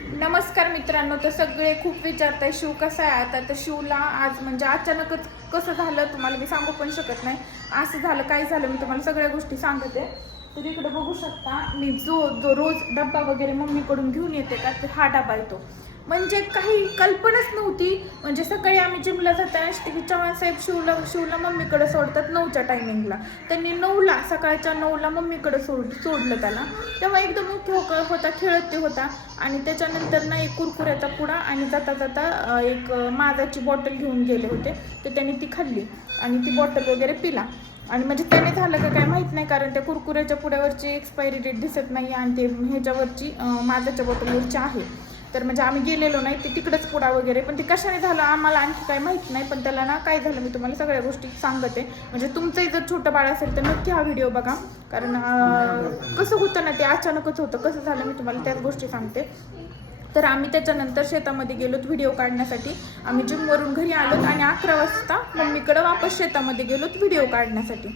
नमस्कार मित्रांनो तर सगळे खूप विचारताय शिव कसा आहे आता? तर शिवला आज म्हणजे अचानकच कसं झालं तुम्हाला मी सांगू पण शकत नाही. असं झालं काय झालं मी तुम्हाला सगळ्या गोष्टी सांगते. तर इकडे बघू शकता मी जो जो रोज डब्बा वगैरे मम्मीकडून घेऊन येते का हा डबा येतो म्हणजे काही कल्पनाच नव्हती. म्हणजे सकाळी आम्ही जिमला जाताना की चव्हाण साहेब शिवला शिवला मम्मीकडे सोडतात नऊच्या टायमिंगला त्यांनी नऊला सकाळच्या नऊला मम्मीकडे सोड सोडलं त्याला. तेव्हा एकदम मुख्य होता खेळत ते होता. आणि त्याच्यानंतर ना एक कुरकुऱ्याचा पुडा आणि जाता जाता एक माझाची बॉटल घेऊन गेले होते. तर त्यांनी ती खाल्ली आणि ती बॉटल वगैरे पिला. आणि म्हणजे त्याने झालं का काय माहीत नाही कारण त्या कुरकुऱ्याच्या पुड्यावरची एक्सपायरी डेट दिसत नाही आणि ते ह्याच्यावरची माझ्याच्या माझाच्या बॉटलवरची आहे. तर म्हणजे आम्ही गेलेलो नाही ते तिकडंच पुडा वगैरे. पण ते कशाने झालं आम्हाला आणखी काही माहीत नाही पण त्याला ना काय झालं मी तुम्हाला सगळ्या गोष्टी सांगते. म्हणजे तुमचंही जर छोटं बाळ असेल तर नक्की हा व्हिडिओ बघा. कारण कसं होतं ना ते अचानकच होतं. कसं झालं मी तुम्हाला त्याच गोष्टी सांगते. तर आम्ही त्याच्यानंतर शेतामध्ये गेलो व्हिडिओ काढण्यासाठी. आम्ही जिमवरून घरी आलो आणि अकरा वाजता मम्मीकडं वापस शेतामध्ये गेलो व्हिडिओ काढण्यासाठी.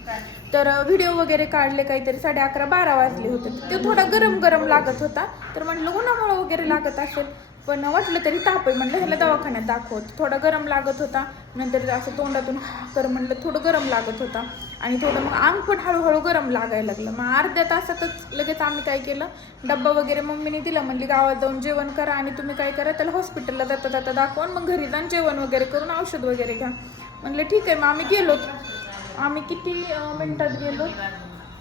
तर व्हिडिओ वगैरे काढले काहीतरी साडे अकरा बारा वाजले होते. ते थोडा गरम गरम लागत होता. तर म्हणलं उन्हामुळं वगैरे लागत असेल. पण वाटलं तरी ताप आहे. म्हणलं ह्याला दवाखान्यात दाखवत. थोडा गरम लागत होता. नंतर असं तोंडातून तर म्हणलं थोडं गरम लागत होता. आणि थोडं मग अंग पण हळूहळू गरम लागायला लागलं. मग अर्ध्या तासातच लगेच आम्ही काय केलं? डब्बा वगैरे मम्मीने दिला. म्हणली गावात जाऊन जेवण करा आणि तुम्ही काय करा त्याला हॉस्पिटलला जाता जाता दाखवून मग घरी जाऊन जेवण वगैरे करून औषध वगैरे घ्या. म्हणलं ठीक आहे. मग आम्ही गेलो. आम्ही किती मिनिटात गेलो?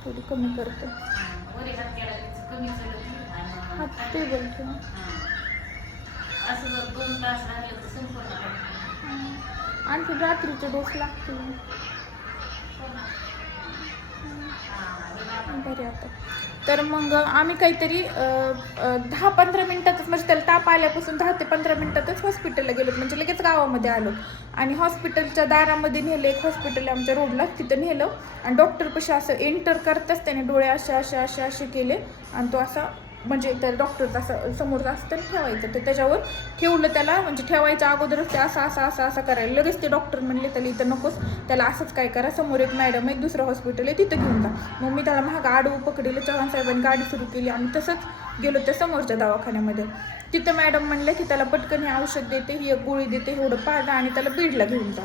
थोडी कमी करते. हात ते बोलते. असं जर दोन तास तर संपूर्ण आणखी रात्रीचे डोस लागतील. बरे आता. तर मग आम्ही काहीतरी दहा पंधरा मिनिटातच म्हणजे त्याला ताप आल्यापासून दहा ते पंधरा मिनिटातच हॉस्पिटलला गेलो. म्हणजे लगेच गावामध्ये आलो. आणि हॉस्पिटलच्या दारामध्ये नेलं एक हॉस्पिटल आहे आमच्या रोडला तिथं नेलं. आणि डॉक्टरपाशी असं एंटर करताच त्याने डोळे असे असे असे असे केले. आणि तो असा म्हणजे त्या डॉक्टरचा असं समोरचा असं त्यांनी ठेवायचं. तर त्याच्यावर ठेवलं त्याला म्हणजे ठेवायच्या अगोदरच ते असं असं असं असं करायला. लगेच ते डॉक्टर म्हणले त्याला इथं नकोस. त्याला असंच काय करा. समोर एक मॅडम आहे दुसरं हॉस्पिटल आहे तिथं घेऊन जा. मग मी त्याला महाग आडवू पकडलं. चव्हाण साहेबांनी गाडी सुरू केली. आम्ही तसंच गेलो त्या समोरच्या दवाखान्यामध्ये. तिथं मॅडम म्हणलं की त्याला पटकन हे औषध देते ही एक गोळी देते एवढं पाहा आणि त्याला बीडला घेऊन जा.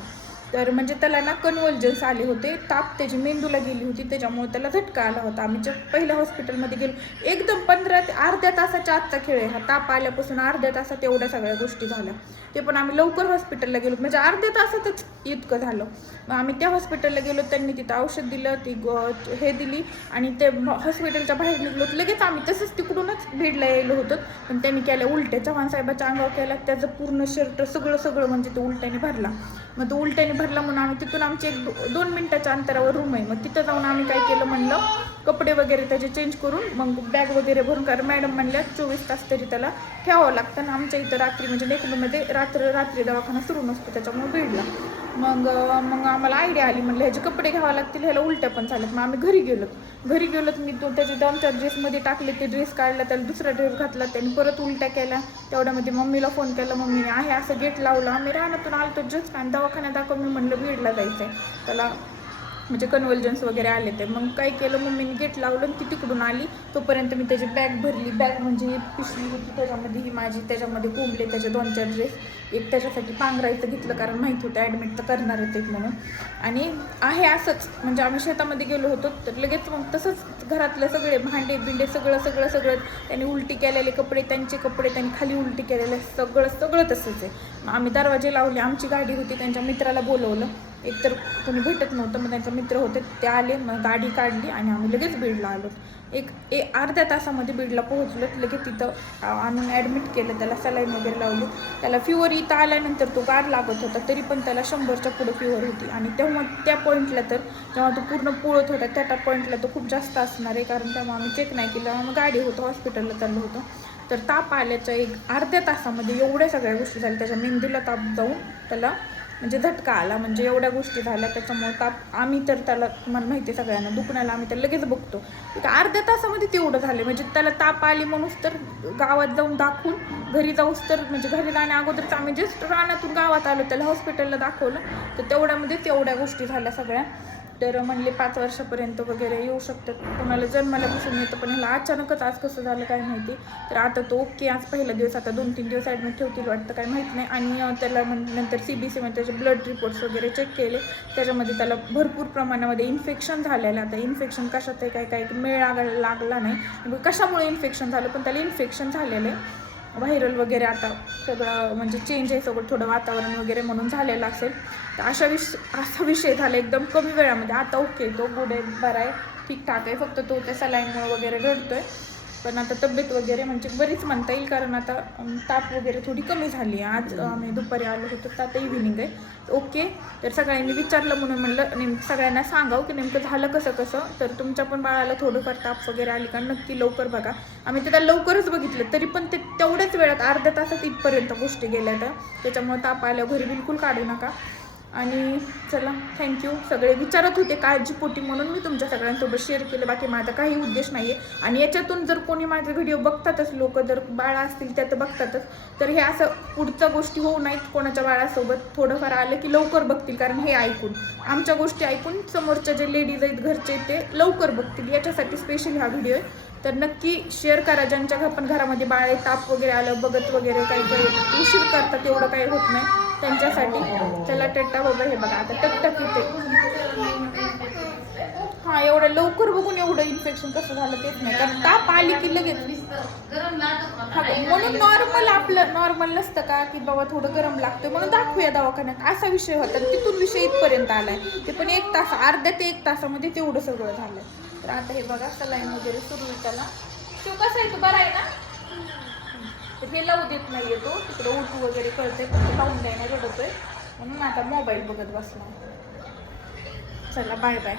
तर म्हणजे त्याला ना कन्व्हल्जन्स आले होते. ताप त्याची मेंदूला गेली होती. त्याच्यामुळे त्याला झटका आला होता. आम्ही जे पहिल्या हॉस्पिटलमध्ये गेलो एकदम पंधरा ते अर्ध्या तासाच्या आजचा खेळ आहे. हा ताप आल्यापासून अर्ध्या तासात एवढ्या सगळ्या गोष्टी झाल्या. ते पण आम्ही लवकर हॉस्पिटलला गेलो. म्हणजे अर्ध्या तासातच इतकं झालं. मग आम्ही त्या हॉस्पिटलला गेलो. त्यांनी तिथं औषध दिलं ती ग- हे दिली आणि ते हॉस्पिटलच्या बाहेर निघलो. लगेच आम्ही तसंच तिकडूनच भेडला यायलो होतो. पण त्यांनी केल्या उलट्या. चव्हाण साहेबाच्या अंगावर केला. त्याचं पूर्ण शर्ट सगळं सगळं म्हणजे ते उलट्याने भरला. मग तो उलट्याने भरला म्हणून आम्ही तिथून आमची एक दो- दोन मिनटाच्या अंतरावर रूम आहे. मग तिथं जाऊन आम्ही काय केलं म्हणलं कपडे वगैरे त्याचे चेंज करून मग बॅग वगैरे भरून कारण मॅडम म्हणल्या चोवीस तास तरी त्याला ठेवावं लागतं. आणि आमच्या इथं रात्री म्हणजे नेकलूमध्ये रात्र रात्री दवाखाना सुरू नसतो त्याच्यामुळे बीडला मग मग आम्हाला आयडिया आली म्हणलं ह्याचे कपडे घ्यावं लागतील ह्याला उलट्या पण चालत मग आम्ही घरी गेलो. घरी गेलो मी तो त्याचे दोन चार ड्रेसमध्ये टाकले. ते ड्रेस काढला त्याला दुसरा ड्रेस घातला त्याने परत उलट्या केल्या. तेवढ्यामध्ये मम्मीला फोन केला. मम्मीने आहे असं गेट लावलं. आम्ही रानातून आलो तर जस्ट आणि दवाखान्यात दाखव. मी म्हणलं बीडला जायचं आहे त्याला म्हणजे कन्व्हल्जन्स वगैरे आले ते. मग काय केलं? मम्मीने गेट लावलं आणि ती तिकडून आली. तोपर्यंत मी त्याची बॅग भरली. बॅग म्हणजे ही पिशवी होती त्याच्यामध्ये. ही माझी त्याच्यामध्ये कोंबले त्याचे दोन चार ड्रेस एक त्याच्यासाठी पांघरायचं घेतलं कारण माहीत होतं ॲडमिट तर करणार होते म्हणून. आणि आहे असंच. म्हणजे आम्ही शेतामध्ये गेलो होतो तर लगेच मग तसंच घरातले सगळे भांडे बिंडे सगळं सगळं सगळं त्यांनी उलटी केलेले कपडे त्यांचे कपडे त्यांनी खाली उलटी केलेले. सगळं सगळं तसंच आहे. मग आम्ही दरवाजे लावले. आमची गाडी होती त्यांच्या मित्राला बोलवलं. एकतर कोणी भेटत नव्हतं मग त्यांचे मित्र होते ते आले मग गाडी काढली आणि आम्ही लगेच बीडला आलो. एक ए अर्ध्या तासामध्ये बीडला पोहोचलो लगेच तिथं आणून ॲडमिट केलं त्याला सलाईन वगैरे लावली. त्याला फिवर इथं आल्यानंतर तो गार लागत होता तरी पण त्याला शंभरच्या पुढे फिवर होती. आणि तेव्हा त्या पॉईंटला तर जेव्हा तो पूर्ण पुळत होता त्या त्या पॉईंटला तो खूप जास्त असणार आहे कारण तेव्हा आम्ही चेक नाही केलं आम्ही गाडी होतो हॉस्पिटलला चाललो होतो. तर ताप आल्याच्या एक अर्ध्या तासामध्ये एवढ्या सगळ्या गोष्टी झाल्या त्याच्या मेंदूला ताप जाऊन त्याला म्हणजे झटका आला म्हणजे एवढ्या गोष्टी झाल्या त्याच्यामुळे ताप आम्ही तर त्याला तुम्हाला माहिती आहे सगळ्यांना दुखण्याला आम्ही तर लगेच बघतो. अर्ध्या तासामध्ये तेवढं झालं म्हणजे त्याला ताप आली म्हणूनच तर गावात जाऊन दाखवून घरी जाऊस तर म्हणजे घरी जाण्या अगोदरच आम्ही जस्ट रानातून गावात आलो त्याला हॉस्पिटलला दाखवलं तर तेवढ्यामध्ये तेवढ्या गोष्टी झाल्या सगळ्या. तर म्हणले पाच वर्षापर्यंत वगैरे येऊ शकतात. कोणाला जन्माल्यापासून येतं पण ह्याला अचानकच आज कसं झालं काय माहिती? तर आता तो ओके आज पहिला दिवस आता दोन तीन दिवस ॲडमिट ठेवतील वाटतं काय माहीत नाही. आणि त्याला नंतर सी बी सीमध्ये त्याचे ब्लड रिपोर्ट्स वगैरे चेक केले. त्याच्यामध्ये त्याला भरपूर प्रमाणामध्ये इन्फेक्शन झालेलं. आता इन्फेक्शन कशात आहे काय काय मेळ लागला नाही. कशामुळे इन्फेक्शन झालं? पण त्याला इन्फेक्शन झालेलं आहे. व्हायरल वगैरे आता सगळं म्हणजे चेंज आहे सगळं थोडं वातावरण वगैरे म्हणून झालेलं असेल. तर अशा विष असा विषय झाला एकदम कमी वेळामध्ये. आता ओके तो गुड आहे बरा आहे. ठीकठाक आहे. फक्त तो त्या सलाईनमुळे वगैरे रडतोय पण आता तब्येत वगैरे म्हणजे बरीच म्हणता येईल कारण आता ताप वगैरे थोडी कमी झाली आहे. आज आम्ही दुपारी आलो होतो तर आता इव्हिनिंग आहे. ओके तर सगळ्यांनी विचारलं म्हणून म्हणलं नेम सगळ्यांना सांगावं की नेमकं झालं कसं कसं? तर तुमच्या पण बाळाला थोडंफार ताप वगैरे आली का नक्की लवकर बघा. आम्ही त्याला लवकरच बघितलं तरी पण ते तेवढ्याच वेळात अर्ध्या तासात इथपर्यंत गोष्टी गेल्या तर त्याच्यामुळे ताप आल्यावर घरी बिलकुल काढू नका. आणि चला थँक्यू सगळे विचारत होते काळजीपोटी म्हणून मी तुमच्या सगळ्यांसोबत शेअर केलं. बाकी माझा काही उद्देश नाही आहे आणि याच्यातून जर कोणी माझे व्हिडिओ बघतातच लोक जर बाळा असतील त्या तर बघतातच. तर हे असं पुढच्या गोष्टी होऊ नाहीत कोणाच्या बाळासोबत. थोडंफार आलं की लवकर बघतील कारण हे ऐकून. आमच्या गोष्टी ऐकून समोरच्या जे लेडीज आहेत घरचे ते लवकर बघतील. याच्यासाठी स्पेशल हा व्हिडिओ आहे. तर नक्की शेअर करा. ज्यांच्या घ- पण घरामध्ये बाळ आहे ताप वगैरे आलं बघत वगैरे काही काही उशीर करतात एवढं काही होत नाही. त्यांच्यासाठी त्याला टट्टा बाबा हे बघा आता टकटक येते. हा एवढं लवकर बघून एवढं इन्फेक्शन कसं झालं तेच नाही. कारण ताप आली की लगेच. म्हणून नॉर्मल आपलं नॉर्मल नसतं का की बाबा थोडं गरम लागतं म्हणून दाखवूया दवाखान्यात. असा विषय होता. तिथून विषय इथपर्यंत आलाय. ते पण एक तास अर्ध्या ते एक तासामध्ये तेवढं सगळं झालंय. तर आता हे बघा सलाईन वगैरे सुरू आहे त्याला. शिव कसा आहे तू? बरा आहे ना? तर हे लावू देत नाहीये तो. तिकडे उलटू वगैरे करते पण ते लावून द्यायला रडतोय. म्हणून आता मोबाईल बघत बसला चला बाय बाय